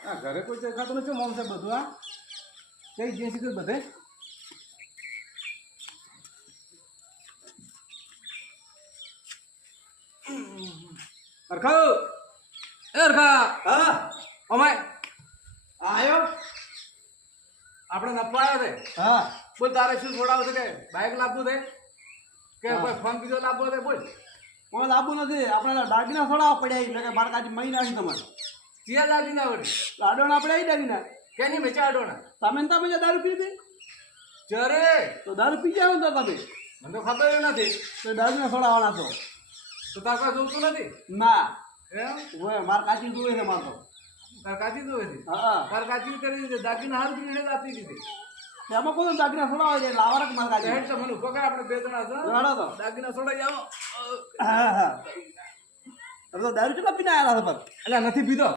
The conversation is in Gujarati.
આ ઘરે કોઈ દેખાતું નથી મોમ સાહેબ બધું આ કઈ જે છે બધે? અરખા એ અરખા હા? અમાય! આયો? આપણે નપાયો છે? હા. બોલ તારે શું છોડાવ છે કે બાઇક લાવવું છે? કે કોઈ ફોન બીજો લાવવો છે? બોલ. કોઈ લાવવું નથી. આપણે દાગીના છોડાવવા પડ્યા એટલે કે બાર કાજી મહિના છે તમારે. ચિયા લાગી ના વળી. લાડોના પડ્યા દાગીના કેની મેચા આડોના તમે તમે તમે દારૂ પી દે ચરે તો દારૂ પી જાવ ને તો તમે? મને તો ખબર નથી. તો દારૂના છોડાવવાના તો તો તાર પાસે જોતું નથી? ના. એમ? ઓય માર કાચી જોવે છે માર તો. તાર કાચી જોવે છે? હા તાર કાચી કરી દીધી. દાગીના હાર પીને આપી દીધી? એમાં કોઈ દાગીના છોડાવે છે? લાવવા કે માર હેડ તો મને ઊભો કર આપણે બે જણા છો. તો. દાગીના છોડાઈ આવો. હા હા. તો દારૂ કેટલા પીને આયા હતા પર એટલે નથી પીધો.